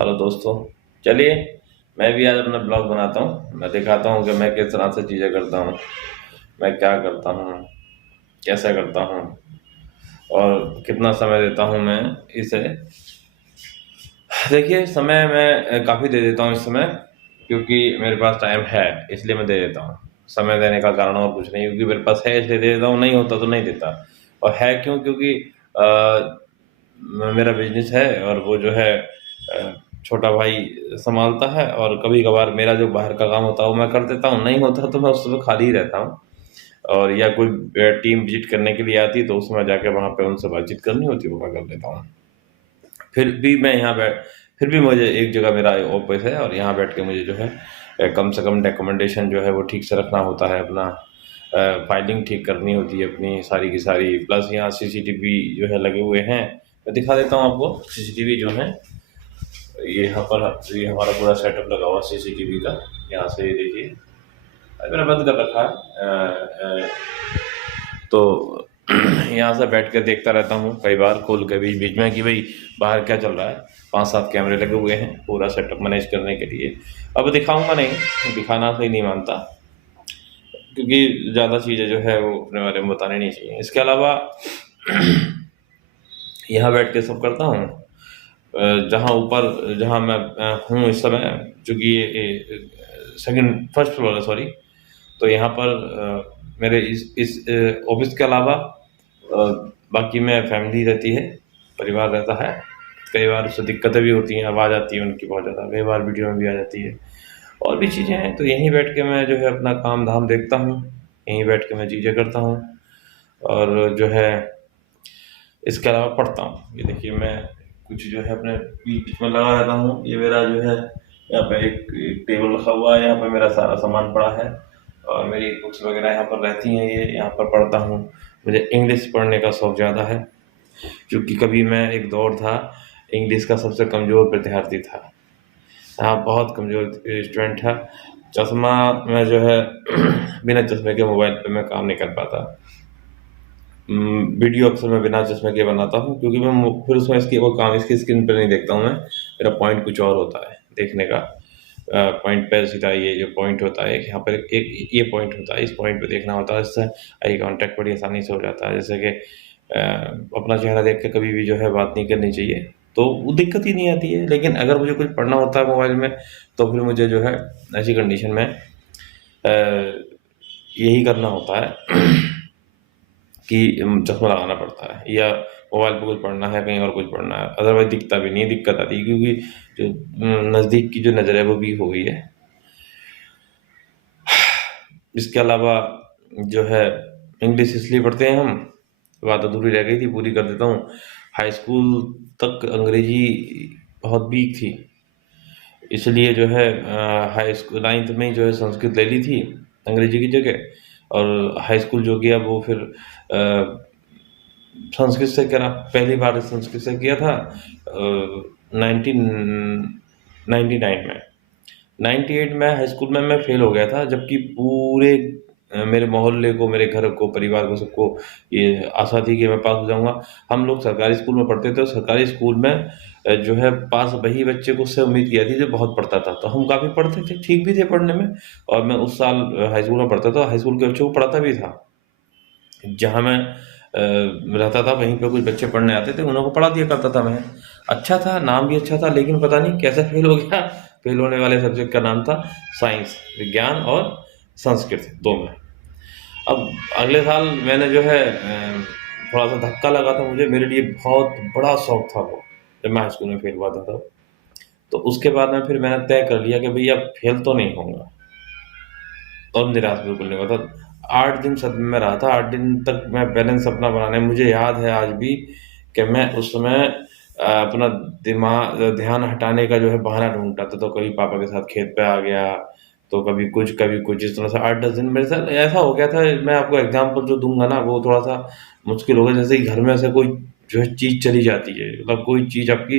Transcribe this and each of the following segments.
Hello दोस्तों। चलिए, मैं भी आज अपना ब्लॉग बनाता हूँ। मैं दिखाता हूँ कि मैं किस तरह से चीज़ें करता हूँ, मैं क्या करता हूँ, कैसे करता हूँ और कितना समय देता हूँ मैं इसे। देखिए, समय मैं काफ़ी दे देता हूँ इस समय, क्योंकि मेरे पास टाइम है इसलिए मैं दे देता हूँ। समय देने का कारण और कुछ नहीं, क्योंकि मेरे पास है इसलिए दे देता हूँ, नहीं होता तो नहीं देता। और है क्यों? क्योंकि मेरा बिज़नेस है और वो जो है छोटा भाई सँभालता है, और कभी-कभार मेरा जो बाहर का काम होता है वो मैं कर देता हूँ, नहीं होता तो मैं उस समय खाली ही रहता हूँ। और या कोई टीम विज़िट करने के लिए आती है तो उसमें जाके वहाँ पे उनसे बातचीत करनी होती है, वो मैं कर लेता हूँ। फिर भी मैं यहाँ बैठ फिर भी मुझे एक जगह मेरा ऑफ़िस है और यहाँ बैठ के मुझे जो है कम से कम डॉक्यूमेंटेशन जो है वो ठीक से रखना होता है अपना। फाइलिंग ठीक करनी होती है अपनी सारी की सारी, प्लस यहाँ सीसीटीवी जो है लगे हुए हैं। मैं दिखा देता हूँ आपको सीसीटीवी जो है, ये यहाँ पर ये हमारा पूरा सेटअप लगा हुआ सीसीटीवी का। यहाँ से ये देखिए, अभी मैंने बंद कर रखा है। तो यहाँ से बैठ के देखता रहता हूँ, कई बार खोल के बीच-बीच में कि भई बाहर क्या चल रहा है। 5-7 कैमरे लगे हुए हैं पूरा सेटअप मैनेज करने के लिए। अब दिखाऊँगा नहीं, दिखाना सही नहीं मानता, क्योंकि ज़्यादा चीज़ें जो है वो अपने बारे में बतानी नहीं चाहिए। इसके अलावा यहाँ बैठ के सब करता हूँ। जहाँ मैं हूँ इस समय, चूँकि ये सेकंड फर्स्ट फ्लोर है, सॉरी। तो यहाँ पर मेरे इस ऑफ़िस के अलावा बाकी में फैमिली रहती है, परिवार रहता है। कई बार उससे दिक्कतें भी होती हैं, आवाज़ आती है उनकी बहुत ज़्यादा, कई बार वीडियो में भी आ जाती है। और भी चीज़ें हैं, तो यहीं बैठ के मैं जो है अपना काम-धाम देखता हूँ, यहीं बैठ के मैं चीज़ें करता हूँ और जो है इसके अलावा पढ़ता हूँ। ये देखिए, मैं कुछ जो है अपने बीच में लगा रहता हूँ। ये मेरा जो है यहाँ पे एक टेबल रखा हुआ है, यहाँ पे मेरा सारा सामान पड़ा है और मेरी बुक्स वगैरह यहाँ पर रहती हैं, ये यहाँ पर पढ़ता हूँ। मुझे इंग्लिश पढ़ने का शौक ज़्यादा है, क्योंकि कभी मैं एक दौर था, इंग्लिश का सबसे कमज़ोर विद्यार्थी था। हाँ, बहुत कमज़ोर स्टूडेंट था। चश्मा मैं जो है बिना चश्मे के मोबाइल पे मैं काम नहीं कर पाता। वीडियो अक्सर मैं बिना चश्मे के बनाता हूँ, क्योंकि मैं फिर उसमें इसकी स्क्रीन पे नहीं देखता हूँ मैं, मेरा पॉइंट कुछ और होता है देखने का। पॉइंट पे सीधा ये जो पॉइंट होता है, यहाँ पर एक ये पॉइंट होता है, इस पॉइंट पे देखना होता है, इससे आई कॉन्टैक्ट बड़ी आसानी से हो जाता है। जैसे कि अपना चेहरा देख के कभी भी जो है बात नहीं करनी चाहिए, तो वो दिक्कत ही नहीं आती है। लेकिन अगर मुझे कुछ पढ़ना होता है मोबाइल में, तो फिर मुझे जो है ऐसी कंडीशन में यही करना होता है कि चश्मा लगाना पड़ता है, या मोबाइल पे कुछ पढ़ना है, कहीं और कुछ पढ़ना है, अदरवाइज़ दिखता भी नहीं है, दिक्कत आती है, क्योंकि जो नज़दीक की जो नज़र है वो वीक हो गई है। इसके अलावा जो है इंग्लिश इसलिए पढ़ते हैं हम, बात अधूरी रह गई थी, पूरी कर देता हूँ। हाई स्कूल तक अंग्रेजी बहुत वीक थी, इसलिए जो है हाई स्कूल 9th में ही जो है संस्कृत ले ली थी अंग्रेजी की जगह, और हाई स्कूल जो किया वो फिर संस्कृत से करा। पहली बार संस्कृत से किया था 1999 में। 98 में हाई स्कूल में मैं फेल हो गया था, जबकि पूरे मेरे मोहल्ले को, मेरे घर को, परिवार को, सबको ये आशा थी कि मैं पास हो जाऊँगा। हम लोग सरकारी स्कूल में पढ़ते थे और सरकारी स्कूल में जो है पास वही बच्चे को उससे उम्मीद किया थी जो बहुत पढ़ता था। तो हम काफ़ी पढ़ते थे, ठीक भी थे पढ़ने में, और मैं उस साल हाई स्कूल में पढ़ता था, हाई स्कूल के बच्चों को पढ़ाता भी था। जहाँ मैं रहता था वहीं पे कुछ बच्चे पढ़ने आते थे, उन्हीं को पढ़ा दिया करता था मैं। अच्छा था, नाम भी अच्छा था, लेकिन पता नहीं कैसे फेल हो गया। फेल होने वाले सब्जेक्ट का नाम था साइंस, विज्ञान और संस्कृत 2 में। अब अगले साल मैंने जो है थोड़ा-सा धक्का लगा था मुझे, मेरे लिए बहुत बड़ा शौक था वो, जब मैं हाई स्कूल में फेल हुआ था तब। तो उसके बाद में फिर मैंने तय कर लिया कि भई अब फेल तो नहीं होऊँगा, और निराश बिल्कुल नहीं हुआ था। 8 दिन सदमे में रहा था, 8 दिन तक मैं बैलेंस अपना बनाने, मुझे याद है आज भी कि मैं उस समय अपना ध्यान हटाने का जो है बहाना ढूँढता था। तो कभी पापा के साथ खेत पे आ गया, तो कभी कुछ, इस तरह से 8-10 दिन मेरे साथ ऐसा हो गया था। मैं आपको एग्ज़ाम्पल जो दूँगा ना, वो थोड़ा-सा मुश्किल होगा। जैसे कि घर में से कोई जो है चीज़ चली जाती है, मतलब कोई चीज़ आपकी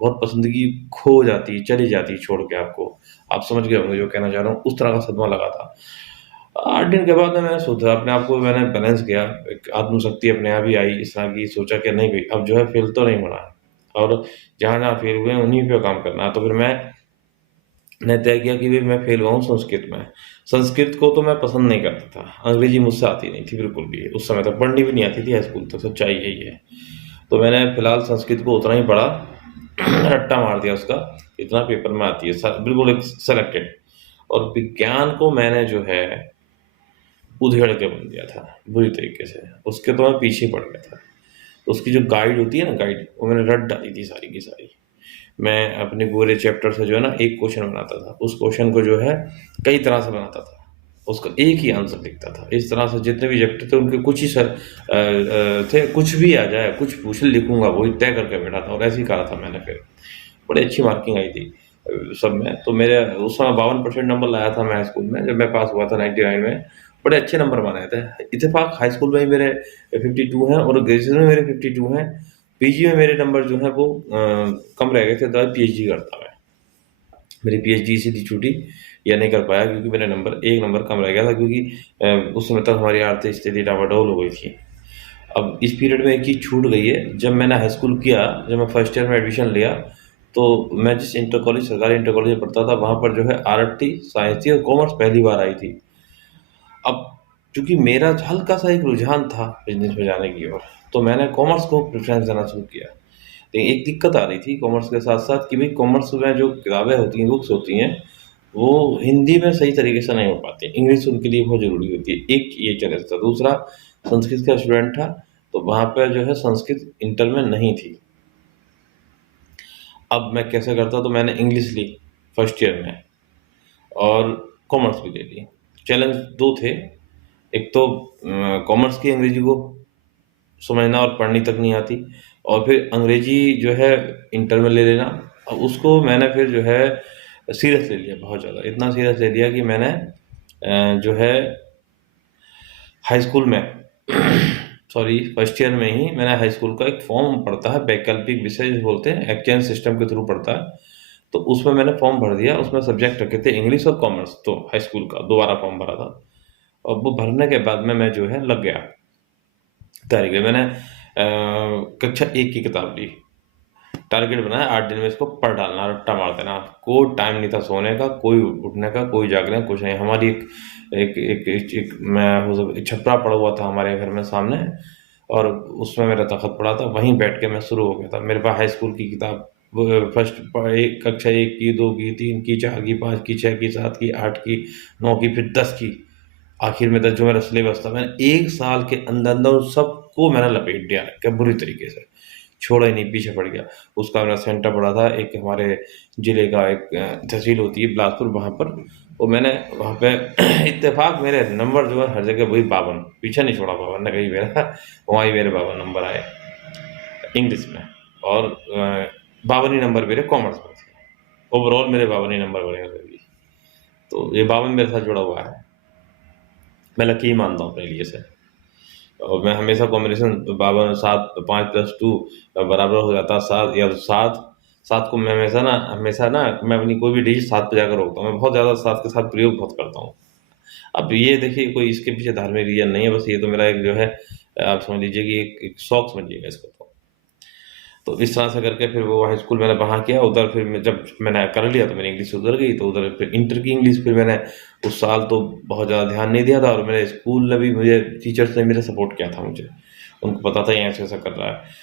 बहुत पसंद की खो जाती है, चली जाती है छोड़ के आपको। आप समझ गए होंगे जो कहना चाह रहा हूँ, उस तरह का सदमा लगा था। 8 दिन के बाद में मैंने सुधरा, अपने आप को मैंने बैलेंस किया, एक आत्मशक्ति अपने आप ही आई, इस तरह की सोचा कि नहीं भई अब जो है फेल तो नहीं होना है, और जहाँ-जहाँ फेल हुए हैं उन्हीं पे काम करना है। तो फिर मैंने तय किया कि भई मैं फेल हुआ हूँ संस्कृत में। संस्कृत को तो मैं पसंद नहीं करता था, अंग्रेज़ी मुझसे आती नहीं थी बिल्कुल भी, उस समय तक पढ़नी भी नहीं आती थी हाई स्कूल तक, सच्चाई यही है। तो मैंने फिलहाल संस्कृत को उतना ही पढ़ा, रट्टा मार दिया उसका, इतना पेपर में आती है बिल्कुल एक सेलेक्टेड। और विज्ञान को मैंने जो है उधेड़ के बन दिया था, बुरी तरीके से। उसके तो मैं पीछे पड़ गया था। तो उसकी जो गाइड होती है ना गाइड, वो मैंने रट डाली थी सारी की सारी। मैं अपने पूरे चैप्टर से जो है ना एक क्वेश्चन बनाता था। उस क्वेश्चन को जो है कई तरह से बनाता था। उसका एक ही आंसर लिखता था। इस तरह से जितने भी चैप्टर थे उनके कुछ ही थे, कुछ भी आ जाए, कुछ पूछ लिखूँगा वही तय करके बैठा था और ऐसे ही करा था मैंने फिर। बड़ी अच्छी मार्किंग आई थी सब में। तो मेरे उस समय 52% नंबर लाया था मैं हाई स्कूल में, जब मैं पास हुआ था 99 में। बड़े अच्छे नंबर बनाए थे। इत्तेफ़ाक हाई स्कूल में ही मेरे 52 हैं और ग्रेजुएशन में मेरे 52 हैं। पीजी में मेरे नंबर जो हैं वो कम रह गए थे, तो पीएचडी करता मैं। मेरी पीएचडी इसीलिए छूटी या नहीं कर पाया क्योंकि मेरा नंबर 1 नंबर कम रह गया था, क्योंकि उस समय तक हमारी आर्थिक स्थिति डामाडोल हो गई थी। अब इस पीरियड में एक चीज़ छूट गई है, जब मैंने हाई स्कूल किया, जब मैं फर्स्ट ईयर में एडमिशन लिया, तो मैं जिस इंटर कॉलेज सरकारी इंटर कॉलेज में पढ़ता था, वहाँ पर जो है आर्ट थी, साइंस थी और कॉमर्स पहली बार आई थी। अब चूँकि मेरा हल्का-सा एक रुझान था बिज़नेस में जाने की ओर, तो मैंने कॉमर्स को प्रेफ़रेंस देना शुरू किया। लेकिन एक दिक्कत आ रही थी कॉमर्स के साथ-साथ कि भई कॉमर्स में जो किताबें होती हैं, बुक्स होती हैं, वो हिंदी में सही तरीके से नहीं हो पाती। इंग्लिश उनके लिए बहुत ज़रूरी होती है। एक ये चैलेंज था। दूसरा, संस्कृत का स्टूडेंट था, तो वहाँ पे जो है संस्कृत इंटर में नहीं थी। अब मैं कैसे करता, तो मैंने इंग्लिश ली फर्स्ट ईयर में और कॉमर्स भी ले ली। चैलेंज 2 थे। एक तो कॉमर्स की अंग्रेज़ी को समझना और पढ़नी तक नहीं आती, और फिर अंग्रेज़ी जो है इंटर में ले लेना। अब उसको मैंने फिर जो है सीरियस ले लिया बहुत ज़्यादा। इतना सीरियस ले लिया कि मैंने जो है हाई स्कूल में सॉरी फर्स्ट ईयर में ही मैंने हाई स्कूल का एक फॉर्म पड़ता है, वैकल्पिक विषय जिसे बोलते हैं, एक्सचेंज सिस्टम के थ्रू पड़ता है। तो उसमें मैंने फॉर्म भर दिया, उसमें सब्जेक्ट रखे थे इंग्लिश और कॉमर्स, तो हाई स्कूल का दोबारा फॉर्म भरा था। और वो भरने के बाद में मैं जो है लग गया तैयारी के। मैंने कक्षा 1 की किताब ली, टारगेट बनाया 8 दिन में इसको पढ़ डालना, रट्टा मार देना। कोई टाइम नहीं था सोने का, कोई उठने का, कोई जागने का, कुछ नहीं। हमारी एक मैं वो छपरा पड़ा हुआ था हमारे घर में सामने, और उसमें मेरा तख़त पड़ा था, वहीं बैठ के मैं शुरू हो गया था। मेरे पास हाई स्कूल की किताब वो फर्स्ट एक कक्षा 1 की, 2 की, 3 की, 4 की, 5 की, 6 की, 7 की, 8 की, 9 की, फिर 10 की। आखिर में 10 जो मेरा सिलेबस था, मैंने 1 साल के अंदर-अंदर उन सबको मैंने लपेट दिया क्या बुरी तरीके से। छोड़ा ही नहीं, पीछे पड़ गया। उसका मेरा सेंटर पड़ा था एक हमारे ज़िले का एक तहसील होती है बिलासपुर, वहाँ पर। तो मैंने वहाँ पे इत्तेफ़ाक मेरे नंबर जो है हर जगह वही 52, पीछे नहीं छोड़ा 52 ने कहीं मेरा, वहाँ ही मेरे 52 नंबर आए इंग्लिश में, और 52 ही नंबर मेरे कॉमर्स में थे। ओवरऑल मेरे 52 ही नंबर बने अभी भी। तो ये 52 मेरे साथ जुड़ा हुआ है। मैं लकी ही मानता हूँ अपने लिए इसे। और मैं हमेशा कॉम्बिनेशन 52 7 5 + 2 बराबर हो जाता है 7, या 7 को मैं हमेशा ना मैं अपनी कोई भी डिजिट 7 पे जाकर रोकता हूँ। मैं बहुत ज़्यादा 7 के साथ प्रयोग बहुत करता हूँ। अब ये देखिए कोई इसके पीछे धार्मिक रीज़न नहीं है, बस ये तो मेरा एक जो है आप समझ लीजिए कि एक शौक समझिएगा इसको तो। तो इस तरह से करके फिर वो हाई स्कूल मैंने वहाँ किया, उधर फिर मैं जब मैंने कर लिया तो मेरी इंग्लिश उधर गई, तो उधर फिर इंटर की इंग्लिश फिर मैंने उस साल तो बहुत ज़्यादा ध्यान नहीं दिया था, और मेरे स्कूल ने भी मुझे टीचर्स ने मेरा सपोर्ट किया था मुझे। उनको पता था ये ऐसा-ऐसा कर रहा है।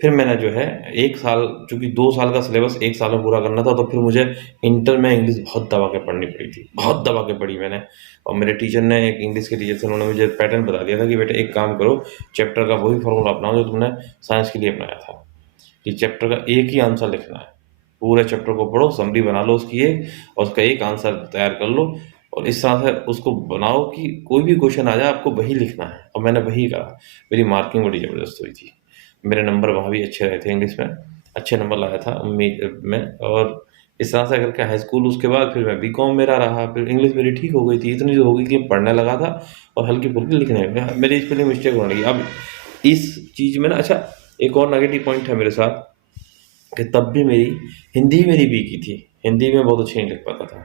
फिर मैंने जो है 1 साल, चूँकि 2 साल का सिलेबस 1 साल में पूरा करना था, तो फिर मुझे इंटर में इंग्लिश बहुत दबा के पढ़नी पड़ी थी। बहुत दबा के पढ़ी मैंने, और मेरे टीचर ने, एक इंग्लिश के टीचर थे, उन्होंने मुझे पैटर्न बता दिया था कि बेटा एक काम करो, चैप्टर का वही फ़ॉर्मूला अपनाओ जो तुमने साइंस के लिए अपनाया था। कि चैप्टर का एक ही आंसर लिखना है। पूरे चैप्टर को पढ़ो, समरी बना लो उसकी एक, और उसका एक आंसर तैयार कर लो, और इस तरह से उसको बनाओ कि कोई भी क्वेश्चन आ जाए आपको वही लिखना है, और मैंने वही करा। मेरी मार्किंग बड़ी ज़बरदस्त हुई थी। मेरे नंबर वहाँ भी अच्छे रहे थे इंग्लिश में, अच्छे नंबर लाया था उम्मीद में, और इस तरह से करके हाई स्कूल, उसके बाद फिर मैं बीकॉम मेरा रहा, फिर इंग्लिश मेरी ठीक हो गई थी, इतनी हो गई कि पढ़ने लगा था और हल्की-फुल्की लिखने में मेरी स्पेलिंग मिस्टेक होने लगी। अब इस चीज़ में ना, अच्छा एक और नेगेटिव पॉइंट है मेरे साथ, कि तब भी हिंदी मेरी वीक ही थी। हिंदी में बहुत अच्छी नहीं लिख पाता था।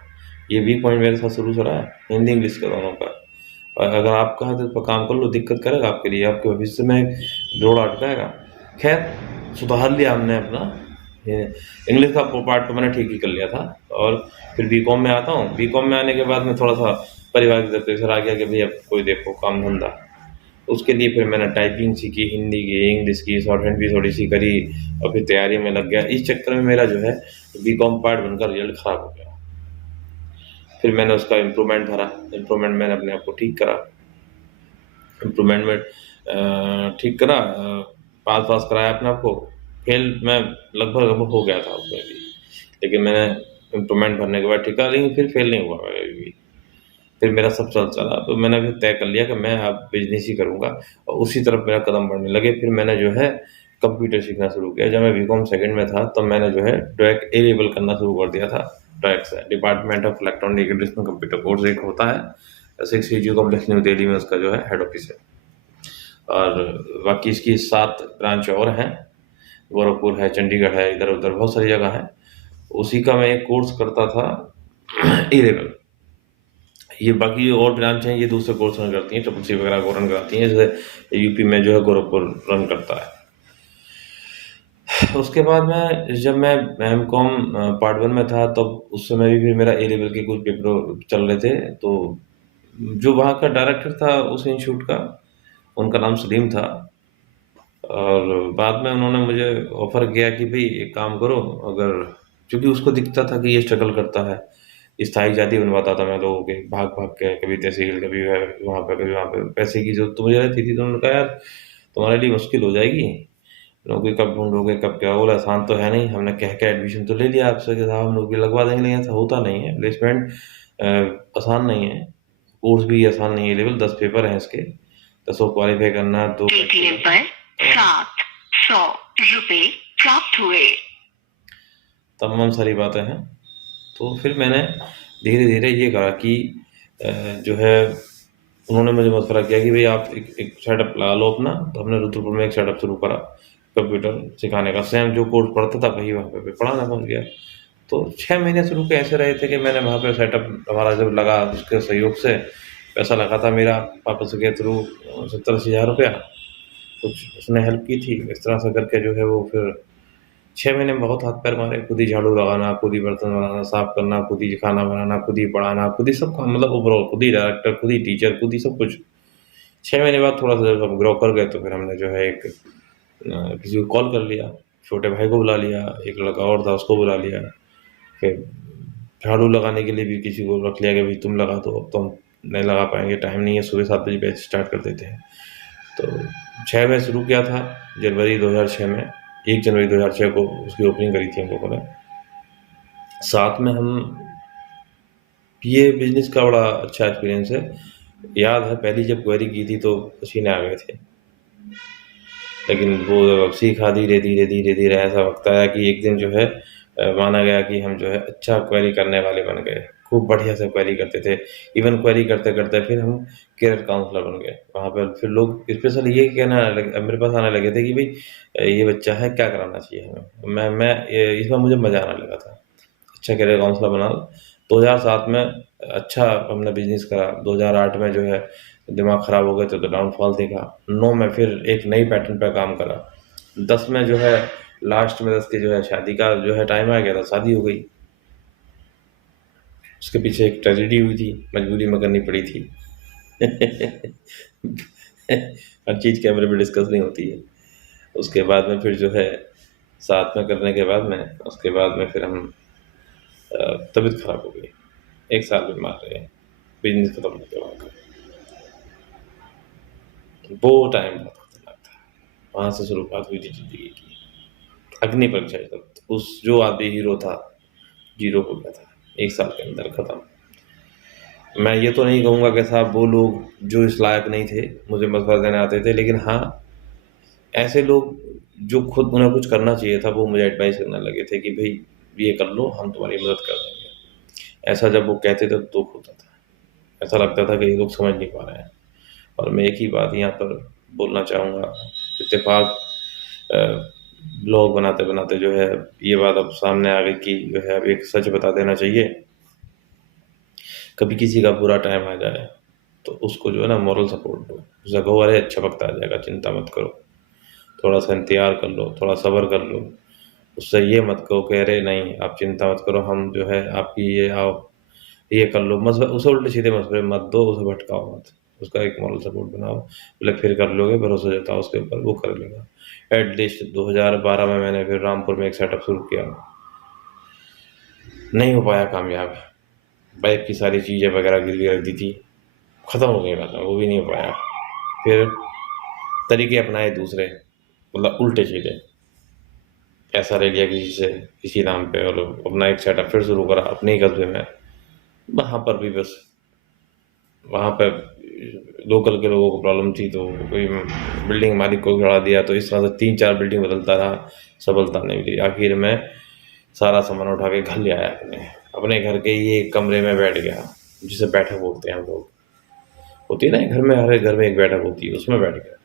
ये वीक पॉइंट मेरे साथ शुरू से रहा है, हिंदी इंग्लिश का दोनों का। और अगर आप कहें तो इस पर काम कर लो, दिक्कत करेगा आपके लिए, आपके भविष्य में रोड़ा अटकाएगा। खैर सुधार लिया हमने अपना। ये इंग्लिश का पार्ट तो मैंने ठीक ही कर लिया था। और फिर बीकॉम में आता हूँ। बीकॉम में आने के बाद में थोड़ा सा परिवार की तरफ प्रेशर आ गया कि भाई अब कोई देखो काम धंधा। उसके लिए फिर मैंने टाइपिंग सीखी, हिंदी की, इंग्लिश की, शॉर्ट हैंड भी थोड़ी सी करी और फिर तैयारी में लग गया। इस चक्कर में मेरा जो है बीकॉम पार्ट बनकर रिजल्ट खराब हो गया। फिर मैंने उसका इम्प्रूवमेंट भरा, इम्प्रूवमेंट मैंने अपने आप को ठीक करा। इम्प्रूवमेंट में ठीक करा, पास पास कराया अपने आप को। फेल मैं लगभग लगभग हो गया था उसमें भी, लेकिन मैंने इम्प्रूवमेंट भरने के बाद ठीक करा, लेकिन फिर फेल नहीं हुआ मैं कभी भी। फिर मेरा सब चला, तो मैंने फिर तय कर लिया कि मैं अब बिजनेस ही करूँगा और उसी तरफ मेरा कदम बढ़ने लगे। फिर मैंने जो है कंप्यूटर सीखना शुरू किया। जब मैं बीकॉम सेकंड में था तब मैंने जो है डायरेक्ट ए लेवल करना शुरू कर दिया था। डायरेक्ट से department of electronic additional computer course एक होता है, 6 कॉम्प्लेक्स न्यू दिल्ली में उसका जो है हेड ऑफिस है। और बाकी इसकी 7 ब्रांच और हैं, गोरखपुर है, चंडीगढ़ है, इधर उधर बहुत सारी जगह है। उसी का मैं एक कोर्स करता था ए लेवल। ये बाकी और ब्रांच हैं, ये दूसरे कोर्स रन करती हैं, ट्रिपल सी वगैरह को रन कराती हैं, जैसे यूपी में जो है गोरखपुर रन करता है। उसके बाद में जब मैं एम कॉम पार्ट वन में था तब उस समय भी फिर मेरा ए लेवल के कुछ पेपर चल रहे थे। तो जो वहाँ का डायरेक्टर था उस इंस्टीट्यूट का, उनका नाम सलीम था। और बाद में उन्होंने मुझे ऑफर किया कि भाई एक काम करो, अगर क्योंकि उसको दिखता था कि ये स्ट्रगल करता है, स्थायी जाति बनवाता था मैं लोगों के, भाग भाग के कभी तहसील कभी वहाँ पे कभी वहाँ पे। पैसे की जरूरत तो मुझे रहती थी, तो उन्होंने कहा यार तुम्हारे लिए मुश्किल हो जाएगी, नौकरी कब ढूंढोगे कब क्या। बोला आसान तो है नहीं। हमने कह के एडमिशन तो ले लिया आपसे कि साहब हम नौकरी लगवा देंगे, लेकिन ऐसा होता नहीं है। प्लेसमेंट आसान नहीं है, कोर्स भी आसान नहीं है। लेवल 10 पेपर हैं इसके, 10 क्वालिफाई करना तो पेटीएम पर 700 रुपए प्राप्त हुए। तमाम सारी बातें हैं। तो फिर मैंने धीरे धीरे ये करा कि जो है उन्होंने मुझे मशवरा किया कि भाई आप एक सेटअप लगा लो अपना। तो हमने रुद्रपुर में एक सेटअप शुरू करा कंप्यूटर सिखाने का। सेम जो कोर्स पढ़ता था वही वहाँ पे पढ़ाना पहुँच गया। तो 6 महीने शुरू के ऐसे रहे थे कि मैंने वहाँ पे सेटअप हमारा जब लगा, उसके सहयोग से पैसा लगा था मेरा वापस के थ्रू 70-80 हज़ार रुपया, कुछ उसने हेल्प की थी। इस तरह से करके जो है वो फिर 6 महीने में बहुत हाथ पैर मारे। खुद ही झाड़ू लगाना, खुद ही बर्तन बनाना, साफ करना, खुद ही खाना बनाना, खुद ही पढ़ाना, खुद ही सब काम, मतलब ओवरऑल खुद ही डायरेक्टर, खुद ही टीचर, खुद ही सब कुछ। 6 महीने बाद थोड़ा सा जब हम ग्रो कर गए तो फिर हमने जो है एक किसी को कॉल कर लिया, छोटे भाई को बुला लिया, एक लड़का और था उसको बुला लिया। फिर झाड़ू लगाने के लिए भी किसी को रख लिया कि भाई तुम लगा दो, अब तो हम नहीं लगा पाएंगे, टाइम नहीं है, सुबह 7 बजे बैच स्टार्ट कर देते हैं। तो 6 में शुरू किया था, जनवरी 2006 में, 1 जनवरी 2006 को उसकी ओपनिंग करी थी हम लोगों ने। साथ में हम, ये बिजनेस का बड़ा अच्छा एक्सपीरियंस है। याद है पहली जब क्वेरी की थी तो पसीने आ गए थे, लेकिन वो अब सीखा धीरे धीरे धीरे धीरे। ऐसा वक्त आया कि एक दिन जो है माना गया कि हम जो है अच्छा क्वेरी करने वाले बन गए, खूब बढ़िया से क्वेरी करते थे। इवन क्वेरी करते करते फिर हम कैरियर काउंसलर बन गए। वहाँ पर फिर लोग स्पेशल ये कहना लगे, मेरे पास आने लगे थे कि भाई ये बच्चा है, क्या कराना चाहिए हमें। इसमें मुझे मज़ा आने लगा था। अच्छा करियर काउंसलर बना। 2007 में अच्छा हमने बिजनेस करा। 2008 में जो है दिमाग ख़राब हो गया तो डाउनफॉल देखा। 9 में फिर एक नई पैटर्न पे काम करा। 10 में जो है लास्ट में 10 के जो है शादी का जो है टाइम आ गया था, शादी हो गई। उसके पीछे एक ट्रेजेडी हुई थी, मजबूरी में करनी पड़ी थी। हर चीज़ कैमरे पे डिस्कस नहीं होती है। उसके बाद में फिर जो है साथ में करने के बाद में, उसके बाद में फिर हम तबीयत खराब हो गई। 1 साल बीमार रहे बिजनेस खत्म होने के बाद। वो टाइम बहुत खतरनाक था। वहाँ से शुरुआत हुई थी ज़िंदगी की। अग्नि परीक्षा तक उस जो आदमी हीरो था, ज़ीरो हो गया था 1 साल के अंदर खत्म। मैं ये तो नहीं कहूँगा कि साहब वो लोग जो इस लायक नहीं थे, मुझे मशवरा देने आते थे, लेकिन हाँ, ऐसे लोग जो खुद उन्हें कुछ करना चाहिए था, वो मुझे एडवाइस करने लगे थे कि भई ये कर लो, हम तुम्हारी मदद कर देंगे। ऐसा जब वो कहते थे तो दुःख होता था। ऐसा लगता था कि ये लोग समझ नहीं पा रहे हैं। और मैं एक ही बात यहाँ पर बोलना चाहूँगा, इत्तेफ़ाक अ, ब्लॉग बनाते-बनाते जो है ये बात अब सामने आ गई कि जो है अब एक सच बता देना चाहिए। कभी किसी का बुरा टाइम आ जाए, तो उसको जो है ना मोरल सपोर्ट दो। उसे कहो अरे अच्छा वक़्त आ जाएगा, चिंता मत करो। थोड़ा सा इंतज़ार कर लो, थोड़ा सब्र कर लो। उससे ये मत कहो कि अरे नहीं, आप चिंता मत करो, हम जो है आपकी ये आप ये कर लो, मसला उसे उल्टे-सीधे मशवरे मत दो, उसे भटकाओ मत। उसका एक मॉरल सपोर्ट बनाओ, बोले फिर कर लोगे, भरोसा जताओ उसके ऊपर, वो कर लेगा। एट लीस्ट 2012 में मैंने फिर रामपुर में एक सेटअप शुरू किया, नहीं हो पाया कामयाब। बाइक की सारी चीज़ें वगैरह गिरवी रख दी थी, ख़त्म हो गई मतलब, वो भी नहीं हो पाया। फिर तरीके अपनाए दूसरे, मतलब उल्टे-सीधे। पैसा ले लिया किसी से, किसी नाम पे, और अपना एक सेटअप फिर शुरू करा अपने ही कस्बे में। वहाँ पर भी बस वहाँ पे लोकल के लोगों को प्रॉब्लम थी, तो कोई बिल्डिंग मालिक को गड़ा दिया, तो इस तरह से 3-4 बिल्डिंग बदलता रहा, सफलता नहीं मिली। आखिर में सारा सामान उठा के घर ले आया अपने घर के ही एक कमरे में बैठ गया, जिसे बैठक बोलते हैं हम लोग। होती है ना घर में, हर एक घर में एक बैठक होती है, उसमें बैठ गया।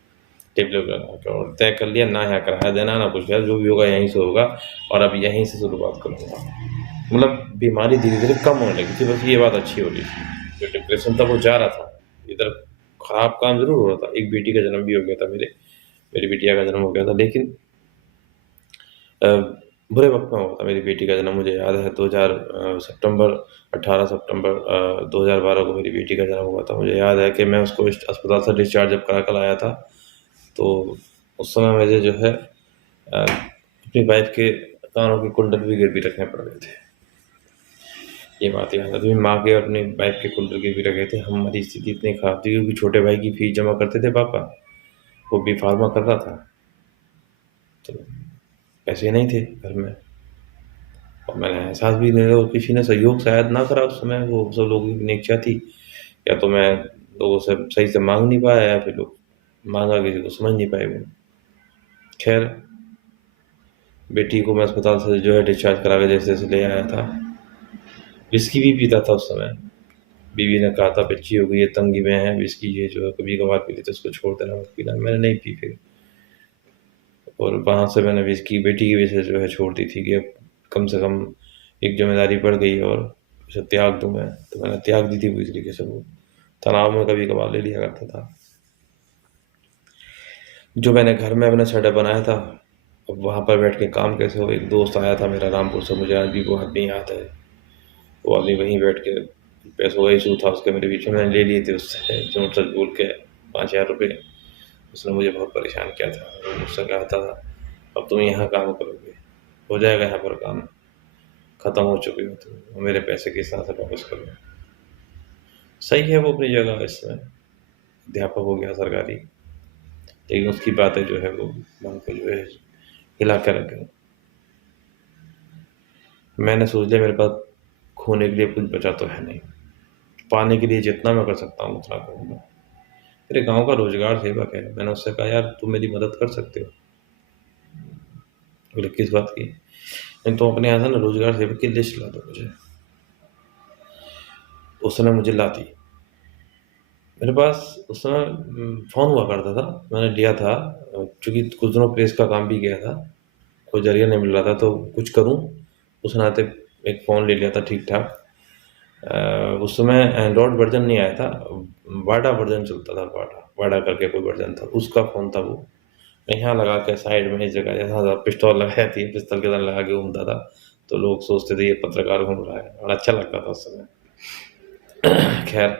टेबल लगा के और तय कर लिया, ना यहाँ किराया देना, ना कुछ, जो भी होगा यहीं से होगा, और अब यहीं से शुरुआत करूँगा। मतलब बीमारी धीरे-धीरे कम होने लगी थी, बस ये बात अच्छी हो रही थी। जो डिप्रेशन था वो जा रहा था, इधर खराब काम ज़रूर हो रहा था। एक बेटी का जन्म भी हो गया था मेरी बिटिया का जन्म हो गया था, लेकिन अ, बुरे वक़्त में हुआ था मेरी बेटी का जन्म। मुझे याद है 18 सितंबर 2012 को मेरी बेटी का जन्म हुआ था। मुझे याद है कि मैं उसको अस्पताल से डिस्चार्ज जब करा कर लाया था, तो उस समय मुझे जो है अपनी वाइफ़ के कानों के कुंडल भी गिरवी रखने पड़ गए थे। ये बात याद है। तो माँ के और अपनी वाइफ़ के कुंडल गिरवी रखे थे। हमारी स्थिति इतनी ख़राब थी क्योंकि छोटे भाई की फ़ीस जमा करते थे पापा, वो बी-फार्मा कर रहा था, तो पैसे नहीं थे घर में। और मैंने एहसास भी नहीं हुआ, किसी ने सहयोग शायद ना करा उस समय, वो सब लोगों की इच्छा थी, या तो मैं लोगों से सही से माँग नहीं पाया, या फिर लोग माँगा किसी को समझ नहीं पाए वो। खैर, बेटी को मैं अस्पताल से जो है डिस्चार्ज करा के जैसे-तैसे ले आया था। विस्की भी पीता था उस समय। बीवी ने कहा था बच्ची हो गई है, तंगी में है, विस्की ये जो है कभी-कभार पी लेती है, उसको छोड़ देना, मत पीना। मैंने नहीं पी फिर, और वहाँ से मैंने विस्की बेटी की वजह से जो है छोड़ दी थी कि अब कम से कम एक ज़िम्मेदारी बढ़ गई और उसे त्याग दूँ मैं, तो मैंने त्याग दी थी पूरी तरीके से वो। तनाव में कभी-कभार ले लिया करता था। जो मैंने घर में अपना सेटअप बनाया था, अब वहाँ पर बैठ के काम कैसे हो। एक दोस्त आया था मेरा रामपुर से, मुझे आज भी वो आदमी याद है। वो आदमी वहीं बैठ के, पैसों का इशू था उसके मेरे बीच में, मैंने ले लिए थे उससे झूठ-सच बोल के 5,000 रुपए। उसने मुझे बहुत परेशान किया था। वो मुझसे कहा था, अब तुम यहाँ काम करोगे, हो जाएगा यहाँ पर काम, खत्म हो चुके हो तुम, मेरे पैसे किस तरह से वापस करो। सही है वो अपनी जगह, इसमें अध्यापक हो गया सरकारी, लेकिन उसकी बातें जो है वो मन को जो है हिला के रख गई। मैंने सोच लिया मेरे पास खोने के लिए कुछ बचा तो है नहीं, पाने के लिए जितना मैं कर सकता हूँ उतना करूँगा। मेरे गाँव का रोज़गार सेवक है, मैंने उससे कहा यार तुम मेरी मदद कर सकते हो। बोले किस बात की? नहीं, तुम अपने यहाँ से ना रोज़गार सेवक की लिस्ट ला दो मुझे। उसने मुझे ला दी। मेरे पास उस समय फ़ोन हुआ करता था, मैंने लिया था, चूँकि कुछ दिनों प्रेस का काम भी किया था, कोई ज़रिया नहीं मिल रहा था तो कुछ करूँ, उस नाते एक फ़ोन ले लिया था ठीक-ठाक। उस समय एंड्रॉयड वर्ज़न नहीं आया था, वाडा वर्ज़न चलता था, वाडा करके कोई वर्ज़न था, उसका फ़ोन था वो। मैं यहाँ लगा के साइड में इस जगह, जहाँ पिस्तौल लगाई जाती है, पिस्तौल की तरह लगा के घूमता था, तो लोग सोचते थे ये पत्रकार घूम रहा है, और अच्छा लगता था उस समय। खैर,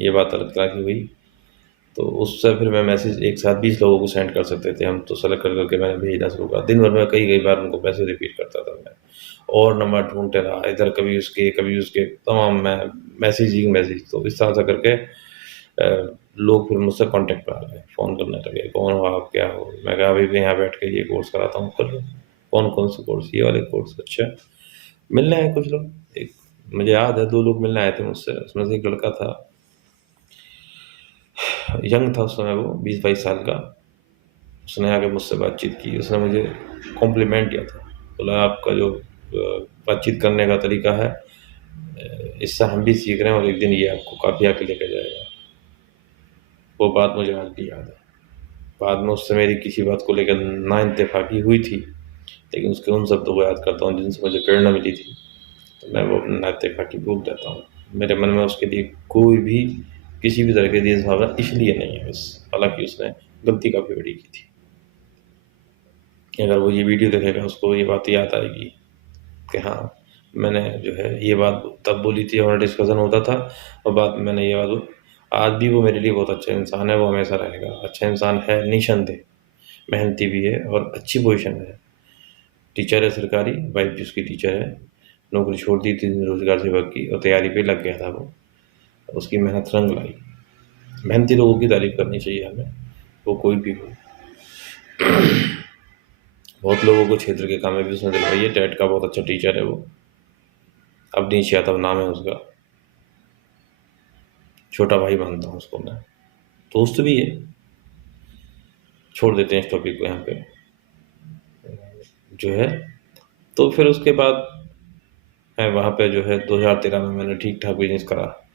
ये बात अलग तरह की हुई। तो उससे फिर मैं मैसेज एक साथ 20 लोगों को सेंड कर सकते थे हम, तो सेलेक्ट कर करके मैंने भेजना शुरू करा। दिन भर में कई बार उनको पैसे रिपीट करता था मैं, और नंबर ढूँढते रहा, इधर कभी उसके, तमाम मैं मैसेज ही मैसेज। तो इस तरह से करके लोग फिर मुझसे कॉन्टैक्ट में आ गए, फ़ोन करने लगे, कौन हो आप, क्या हो? मैं कहा अभी मैं यहाँ बैठ के ये कोर्स कराता हूँ, कर लो। कौन-कौन से कोर्स? ये वाले कोर्स। अच्छा। मिलने आए कुछ लोग, एक मुझे याद है 2 लोग मिलने आए थे मुझसे, उसमें से एक लड़का था, यंग था उस समय वो, 20-22 साल का। उसने आके मुझसे बातचीत की, उसने मुझे कॉम्प्लीमेंट किया था। बोला आपका जो बातचीत करने का तरीका है, इससे हम भी सीख रहे हैं, और एक दिन ये आपको काफ़ी आगे लेके जाएगा। वो बात मुझे आज भी याद है। बाद में उससे मेरी किसी बात को लेकर नाइत्तेफ़ाक़ी हुई थी, लेकिन उसके उन शब्दों को याद करता हूँ जिनसे मुझे प्रेरणा मिली थी, तो मैं वो अपनी नाइत्तेफ़ाक़ी भूल जाता हूँ। मेरे मन में उसके लिए कोई भी किसी भी तरह की द्वेष भावना इसलिए नहीं है बस, हालाँकि उसने गलती काफ़ी बड़ी की थी। अगर वो ये वीडियो देखेगा उसको ये बात याद आएगी कि हाँ, मैंने जो है ये बात तब बोली थी, हमारा डिस्कशन होता था और बाद में मैंने ये बात आज भी वो मेरे लिए बहुत अच्छा इंसान है, वो हमेशा रहेगा। अच्छा इंसान है निःसंदेह, मेहनती भी है और अच्छी पोज़ीशन में है। टीचर है सरकारी, वाइफ़ भी उसकी टीचर है। नौकरी छोड़ दी थी रोज़गार सेवक की और तैयारी पे लग गया था वो। उसकी मेहनत रंग लाई। मेहनती लोगों की तारीफ़ करनी चाहिए हमें, वो कोई भी हो। बहुत लोगों को क्षेत्र के काम में भी उसने दिलवाई है। टेट का बहुत अच्छा टीचर है वो। अवनीश यादव नाम है उसका। छोटा भाई मानता हूँ उसको मैं। दोस्त भी है। छोड़ देते हैं इस टॉपिक को यहाँ पे। जो है तो फिर उसके बाद मैं वहाँ पे जो है 2013 में मैंने ठीक-ठाक बिज़नेस करा।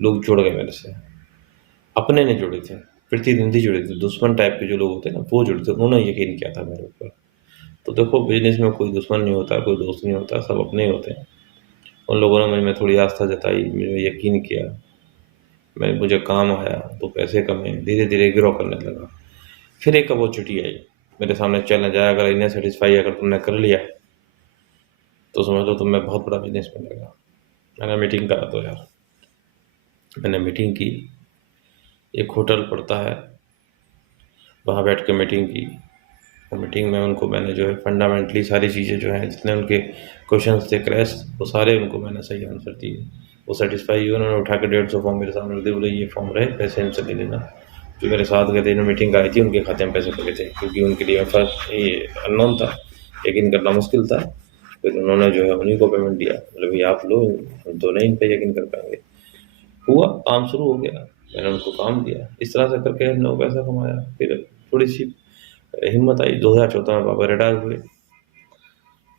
लोग जुड़ गए मेरे से। अपने नहीं जुड़े थे, प्रतिद्वंदी जुड़े थे, दुश्मन टाइप के जो लोग होते हैं ना, वो जुड़े थे। उन्होंने यकीन किया था मेरे ऊपर। तो देखो बिज़नेस में कोई दुश्मन नहीं होता, कोई दोस्त नहीं होता, सब अपने ही होते हैं। उन लोगों ने मुझ में थोड़ी आस्था जताई, मुझे यकीन किया। मुझे काम आया, तो पैसे कमाए, धीरे-धीरे ग्रो करने लगा। फिर एक अपॉर्चुनिटी आई, मेरे सामने चैलेंज आया, अगर इन्हें सैटिस्फाई अगर तुमने कर लिया, तो समझ लो तुम्हें बहुत बड़ा बिज़नेस मिलेगा। मैंने मीटिंग करा तो यार, मैंने मीटिंग की, एक होटल पड़ता है, वहाँ बैठ के मीटिंग की। और मीटिंग में उनको मैंने जो है फंडामेंटली सारी चीज़ें जो हैं, जितने उनके क्वेश्चंस थे क्रैश, वो सारे उनको मैंने सही आंसर दिए। वो सैटिस्फाई हुए, उन्होंने उठा के 150 फॉर्म मेरे सामने रख दिए, बोले ये फॉर्म रहे, पैसे इनसे ले लेना। जो मेरे साथ गए थे, इन्होंने मीटिंग कराई थी, उनके खाते में पैसे पड़े थे, क्योंकि उनके लिए फर्स्ट ये अननोन था, यकीन करना मुश्किल था। फिर उन्होंने जो है उन्हीं को पेमेंट दिया, बोले भई आप लो, हम तो नहीं इन पे यकीन कर पाएँगे। हुआ, काम शुरू हो गया, मैंने उनको काम दिया। इस तरह से करके हमने वो पैसा कमाया। फिर थोड़ी-सी हिम्मत आई, 2014 में पापा रिटायर हुए।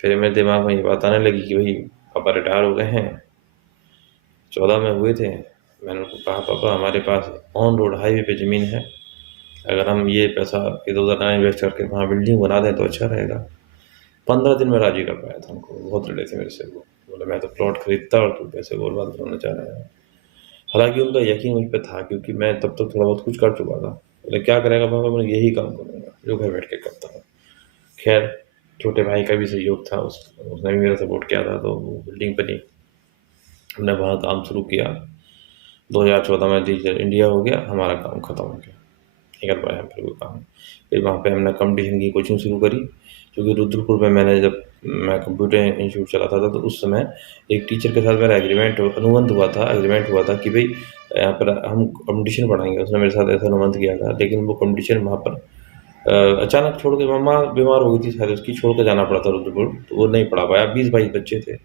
फिर मेरे दिमाग में ये बात आने लगी कि भई पापा रिटायर हो गए हैं, 14 में हुए थे। मैंने उनको कहा पापा हमारे पास ऑन रोड हाईवे पे ज़मीन है, अगर हम ये पैसा इधर-उधर ना इन्वेस्ट करके वहाँ बिल्डिंग बना दें तो अच्छा रहेगा। 15 दिन में राज़ी कर पाया था उनको, बहुत लड़े थे मेरे से वो। बोले मैं तो प्लॉट खरीदता और तू पैसे बर्बाद करना चाह रहा है। हालाँकि उनका यकीन मुझ पे था, क्योंकि मैं तब तक थोड़ा बहुत कुछ कर चुका था। बोले क्या करेगा पापा? मैंने यही काम करूँगा, जो घर बैठ के करता हूँ। खैर, छोटे भाई का भी सहयोग था, उसने भी मेरा सपोर्ट किया था, तो वो बिल्डिंग बनी। हमने वहाँ काम शुरू किया। 2014 में डिजिटल इंडिया हो गया, हमारा काम खत्म हो गया। नहीं कर पाए हम फिर वो काम। फिर वहाँ पे हमने कॉम्पिटिशन की कोचिंग शुरू करी, क्योंकि रुद्रपुर में जब मैं कंप्यूटर इंस्टीट्यूट चलाता था, तो उस समय एक टीचर के साथ मेरा अनुबंध हुआ था, एग्रीमेंट हुआ था कि भई यहाँ पर हम कॉम्पिटिशन पढ़ाएँगे। उसने मेरे साथ ऐसा अनुबंध किया था, लेकिन वो कॉम्पिटिशन वहाँ पर अचानक छोड़ के, मम्मा बीमार हो गई थी शायद उसकी, छोड़ के जाना पड़ा था रुद्रपुर, तो वो नहीं पढ़ा पाया। 20-22 बच्चे थे,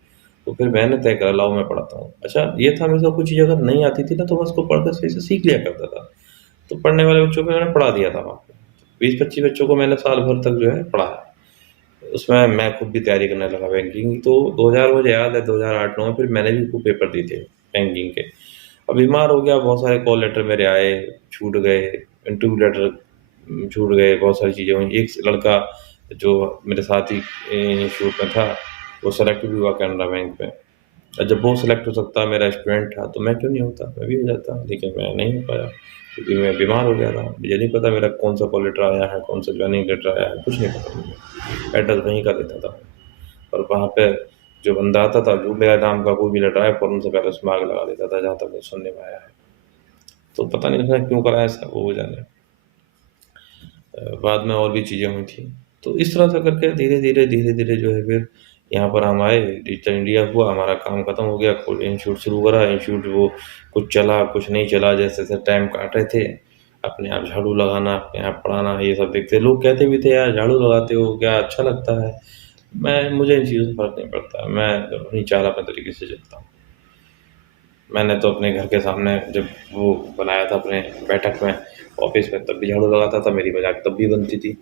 तो फिर मैंने तय करा लाओ मैं पढ़ाता हूँ। अच्छा ये था, मेरे से कोई चीज़ अगर नहीं आती थी ना, तो मैं उसको पढ़ के सही से सीख लिया करता था। तो पढ़ने वाले बच्चों को मैंने पढ़ा दिया था वहाँ पे। 20-25 बच्चों को मैंने साल भर तक जो है पढ़ाया। उसमें मैं खुद भी तैयारी करने लगा बैंकिंग की, तो 2000 मुझे याद है 2008-9 में फिर मैंने भी खूब पेपर दिए थे बैंकिंग के। अब बीमार हो गया, बहुत सारे कॉल लेटर मेरे आए, छूट गए, इंटरव्यू लेटर छूट गए, बहुत सारी चीज़ें हुई। एक लड़का जो मेरे साथ ही इंस्टीट्यूट में था, वो सेलेक्ट भी हुआ कैनरा बैंक में। और जब वो सेलेक्ट हो सकता, मेरा स्टूडेंट था, तो मैं क्यों नहीं होता? मैं भी हो जाता, लेकिन मैं नहीं हो पाया, क्योंकि मैं बीमार हो गया था। मुझे नहीं पता मेरा कौन-सा कॉल लेटर आया है, कौन-सा जॉइनिंग लेटर आया है, कुछ नहीं पता मुझे। एड्रेस वहीं का देता था। और वहाँ पे जो बंदा आता था, जो मेरा नाम का कोई भी लेटर आया, फ़ौरन से पहले उसमें आग लगा देता था, जहाँ तक मुझे सुनने में आया है। तो पता नहीं उसने क्यों करा ऐसा, वो जाने। बाद में और भी चीज़ें हुई थी। तो इस तरह से करके धीरे-धीरे जो है फिर यहाँ पर हम आए, डिजिटल इंडिया हुआ, हमारा काम खत्म हो गया, कोई इंस्टीट्यूट शुरू करा, इंस्टीट्यूट वो कुछ चला, कुछ नहीं चला, जैसे-जैसे टाइम काट रहे थे, अपने आप झाड़ू लगाना, अपने आप पढ़ाना, ये सब देखते। लोग कहते भी थे, "यार झाड़ू लगाते हो, क्या अच्छा लगता है?" मुझे इन चीज़ों से फ़र्क नहीं पड़ता, मैं अपनी चाल अपने तरीके से चलता हूँ। मैंने तो अपने घर के सामने जब वो बनाया था अपने बैठक में, ऑफ़िस में, तब भी झाड़ू लगाता था, मेरी मज़ाक तब भी बनती थी।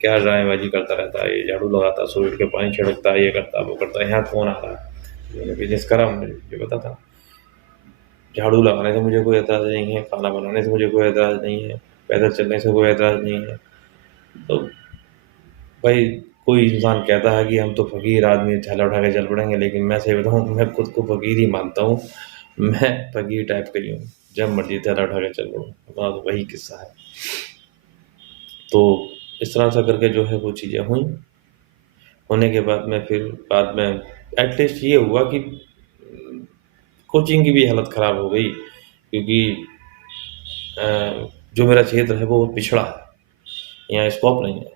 क्या ड्रामेबाज़ी करता रहता है, ये झाड़ू लगाता, सुबह उठ के पानी छिड़कता, ये करता, वो करता, यहाँ कौन आ रहा है? मैंने बिज़नेस करा, मुझे पता था। झाड़ू लगाने से मुझे कोई ऐतराज़ नहीं है, खाना बनाने से मुझे कोई ऐतराज़ नहीं है, पैदल चलने से कोई ऐतराज़ नहीं है। तो भाई कोई इंसान कहता है कि हम तो फ़कीर आदमी, थैला उठा के चल पड़ेंगे, लेकिन मैं सही बताऊँ, मैं खुद को फ़कीर ही मानता हूँ। मैं फ़कीर टाइप का ही हूँ, जब मर्ज़ी थैला उठा के चल पड़ूँ, अपना तो वही किस्सा है। तो इस तरह से करके जो है वो चीज़ें हुईं। होने के बाद में फिर बाद में एटलीस्ट ये हुआ कि कोचिंग की भी हालत ख़राब हो गई, क्योंकि जो मेरा क्षेत्र है वो पिछड़ा है, यहाँ स्कोप नहीं है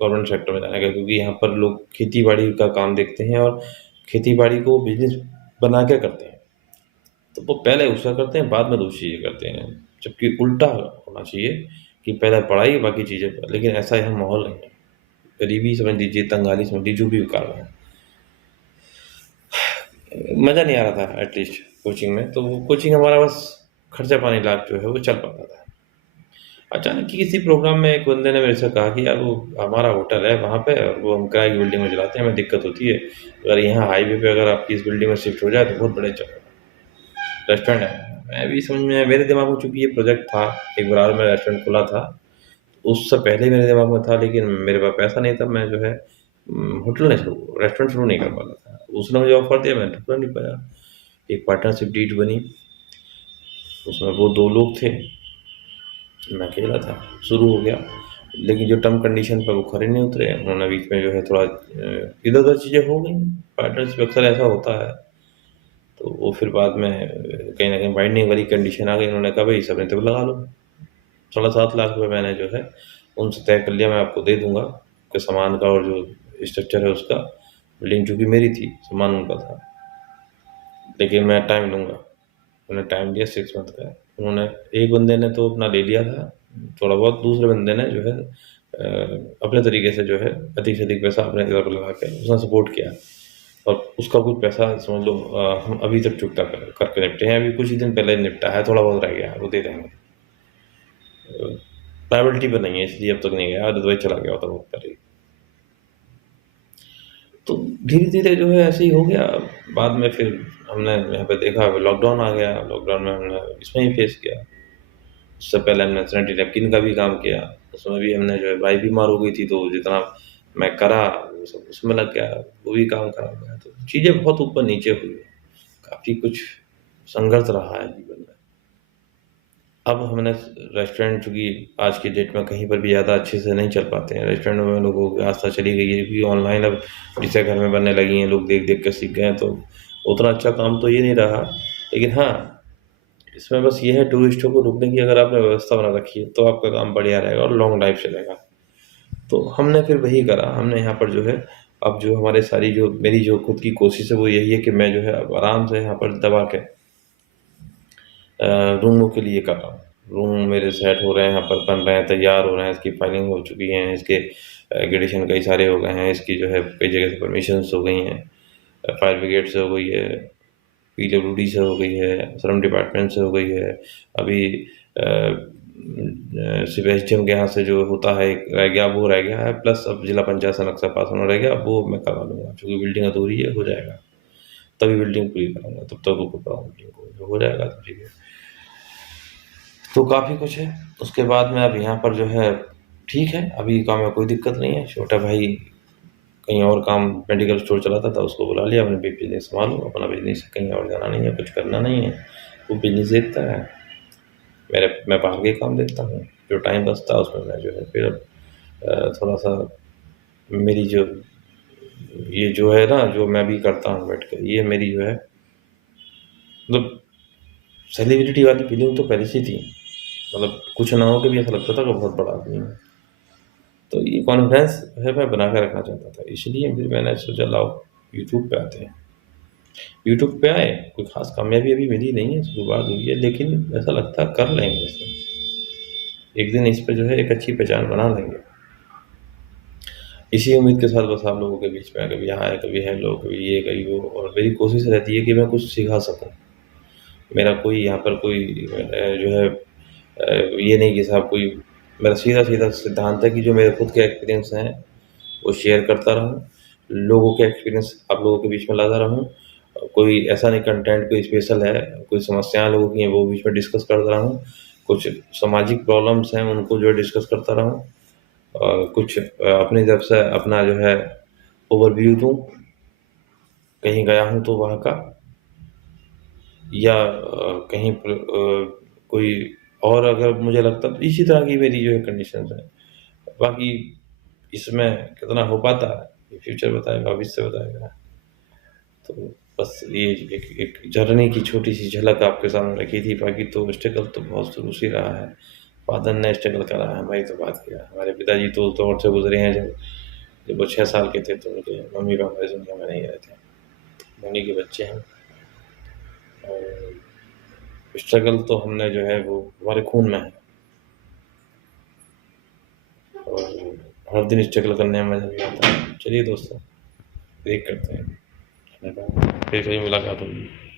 गवर्नमेंट सेक्टर में जाने का, क्योंकि यहाँ पर लोग खेती-बाड़ी का काम देखते हैं और खेती-बाड़ी को बिज़नेस बना के करते हैं। तो वो पहले उसका करते हैं, बाद में दूसरी चीज़ें करते हैं, जबकि उल्टा होना चाहिए कि पहले पढ़ाई, बाकी चीज़ें, लेकिन ऐसा यहाँ माहौल नहीं है। गरीबी समझ लीजिए, तंगाली समझ लीजिए, जो भी कारण है। मज़ा नहीं आ रहा था एटलीस्ट कोचिंग में, तो वो कोचिंग हमारा बस खर्चा पानी लायक जो है वो चल पाता था। अचानक ही किसी प्रोग्राम में एक बंदे ने मेरे से कहा कि यार वो हमारा होटल है वहाँ पे, और वो हम किराए की बिल्डिंग में चलाते हैं, हमें दिक्कत होती है, अगर यहाँ हाईवे पे अगर आपकी इस बिल्डिंग में शिफ्ट हो जाए तो बहुत बड़े रेस्टोरेंट है। मैं भी समझ में, मेरे दिमाग में चूँकि ये प्रोजेक्ट था, एक बार में रेस्टोरेंट खुला था, उससे पहले ही मेरे दिमाग में था, लेकिन मेरे पास पैसा नहीं था, मैं जो है होटल नहीं शुरू रेस्टोरेंट शुरू नहीं कर पाता था। उसने मुझे ऑफ़र दिया, मैं ढूँढ नहीं पाया। एक पार्टनरशिप डीड बनी, उसमें वो 2 लोग थे, मैं अकेला था, शुरू हो गया। लेकिन जो टर्म कंडीशन पे वो खरे नहीं उतरे, उन्होंने बीच में जो है थोड़ा इधर-उधर चीज़ें हो गईं, पार्टनर्स में अक्सर ऐसा होता है। तो वो फिर बाद में कहीं न कहीं बाइंडिंग वाली कंडीशन आ गई, उन्होंने कहा भई सब तुम लगा लो। 7.5 लाख रुपए मैंने जो है उनसे तय कर लिया, मैं आपको दे दूँगा, आपके सामान का और जो स्ट्रक्चर है उसका। बिल्डिंग चूँकि मेरी थी, सामान उनका था, लेकिन मैं टाइम लूँगा। उन्होंने टाइम दिया 6 मंथ का। उन्होंने, एक बंदे ने तो अपना ले लिया था थोड़ा बहुत, दूसरे बंदे ने जो है अपने तरीके से जो है अधिक से अधिक पैसा अपने तरफ लगा के उसने सपोर्ट किया, और उसका कुछ पैसा समझ लो हम अभी तक चुकता करके निपटे हैं। अभी कुछ ही दिन पहले निपटा है, थोड़ा बहुत रह गया है, वो दे देंगे। प्रायोरिटी पे नहीं है इसलिए अब तक नहीं गया, अदरवाइज़ चला गया होता बहुत पहले ही। तो धीरे-धीरे जो है ऐसे ही हो गया। बाद में फिर हमने यहाँ पे देखा, लॉकडाउन आ गया, लॉकडाउन में हमने इसमें ही फेस किया। उससे पहले हमने सैनिटरी नैपकिन का भी काम किया, उसमें भी हमने जो है वाइफ़ बीमार हो गई थी, तो जितना मैं करा वो सब उसमें लग गया, वो भी काम खराब गया। तो चीज़ें बहुत ऊपर-नीचे हुई, काफ़ी कुछ संघर्ष रहा है जीवन में। अब हमने रेस्टोरेंट, चूँकि आज की डेट में कहीं पर भी ज़्यादा अच्छे से नहीं चल पाते हैं, रेस्टोरेंट में लोगों की आस्था चली गई है, क्योंकि ऑनलाइन अब डिशें घर में बनने लगी हैं, लोग देख-देख के सीख गए हैं, तो उतना अच्छा काम तो ये नहीं रहा। लेकिन हाँ, इसमें बस ये है, टूरिस्टों को रुकने की अगर आपने व्यवस्था बना रखी है, तो आपका काम बढ़िया रहेगा और लॉन्ग लाइफ़ चलेगा। तो हमने फिर वही करा, हमने यहाँ पर जो है, अब जो हमारे सारी जो मेरी जो खुद की कोशिश है वो यही है कि मैं जो है अब आराम से यहाँ पर दबा के रूमों के लिए कर रहा हूँ। रूम मेरे सेट हो रहे हैं, यहाँ पर बन रहे हैं, तैयार हो रहे हैं, इसकी फाइलिंग हो चुकी है, इसके एग्रीडेशन कई सारे हो गए हैं, इसकी जो है कई जगह से परमिशंस हो गई हैं, फायर ब्रिगेड से हो गई है, पीडब्ल्यूडी से हो गई है, श्रम डिपार्टमेंट से हो गई है। अभी सिर्फ एसडीएम के यहाँ से जो होता है एक रह गया, वो रह गया है, प्लस अब जिला पंचायत से नक्शा पास होना रह गया, वो मैं करवा लूँगा, चूँकि बिल्डिंग अधूरी है, हो जाएगा। तभी बिल्डिंग पूरी कराऊँगा, तब तक रुक पाऊँ बिल्डिंग को, जो हो जाएगा तो ठीक है। तो काफ़ी कुछ है। उसके बाद में अब यहाँ पर जो है ठीक है, अभी काम में कोई दिक्कत नहीं है। छोटा भाई कहीं और काम मेडिकल स्टोर चलाता था, उसको बुला लिया, अपना भी बिज़नेस संभालो, अपना बिज़नेस है, कहीं और जाना नहीं है, कुछ करना नहीं है। वो बिज़नेस देखता है, मैं बाहर के काम देखता हूँ। जो टाइम बचता है उसमें मैं जो है फिर थोड़ा-सा मेरी जो ये जो है ना, जो मैं अभी करता हूँ बैठ के, ये मेरी जो है मतलब सेलिब्रिटी वाली फीलिंग तो पहले से ही थी। मतलब कुछ ना हो के भी ऐसा लगता था कि बहुत बड़ा आदमी हूँ। तो ये कॉन्फिडेंस है मैं बना के रखना चाहता था, इसलिए फिर मैंने सोचा लाओ यूट्यूब पे आते हैं। यूट्यूब पे आए, कोई ख़ास कामयाबी अभी मिली नहीं है, शुरुआत हुई है, लेकिन ऐसा लगता है कर लेंगे इसे। एक दिन इस पे जो है एक अच्छी पहचान बना लेंगे। इसी उम्मीद के साथ बस आप लोगों के बीच में कभी हाय, कभी हेलो, कभी ये, कभी वो, और मेरी कोशिश रहती है कि मैं कुछ सिखा सकूँ। मेरा कोई यहाँ पर कोई जो है ये नहीं कि साहब कोई, मेरा सीधा-सीधा सिद्धांत है कि जो मेरे खुद के एक्सपीरियंस हैं, वो शेयर करता रहूँ, लोगों के एक्सपीरियंस आप लोगों के बीच में लाता रहूँ। कोई ऐसा नहीं कंटेंट कोई स्पेशल है, कोई समस्याएँ लोगों की हैं वो बीच में डिस्कस करता रहूँ, कुछ सामाजिक प्रॉब्लम्स हैं उनको जो है डिस्कस करता रहूँ, और कुछ अपनी तरफ से अपना जो है ओवरव्यू दूँ, कहीं गया हूँ तो वहाँ का, या कहीं कोई और अगर मुझे लगता, तो इसी तरह की मेरी जो है कंडीशंस हैं। बाकी इसमें कितना हो पाता है, ये फ्यूचर बताएगा, भविष्य बताएगा। तो बस ये एक जर्नी की छोटी-सी झलक आपके सामने रखी थी, बाकी तो स्ट्रगल तो बहुत शुरू से रहा है। फ़ादर ने स्ट्रगल करा है, हमारी तो बात क्या है। हमारे पिताजी तो उस दौर से गुज़रे हैं जब वो 6 साल के थे, तो उनके मम्मी-पापा इस दुनिया में नहीं रहे थे। उन्हीं के बच्चे हैं और स्ट्रगल तो हमने जो है वो हमारे खून में है और हर दिन स्ट्रगल करने में मज़ा भी आता है। चलिए दोस्तों, ब्रेक करते हैं। धन्यवाद। फिर कभी मुलाकात होगी।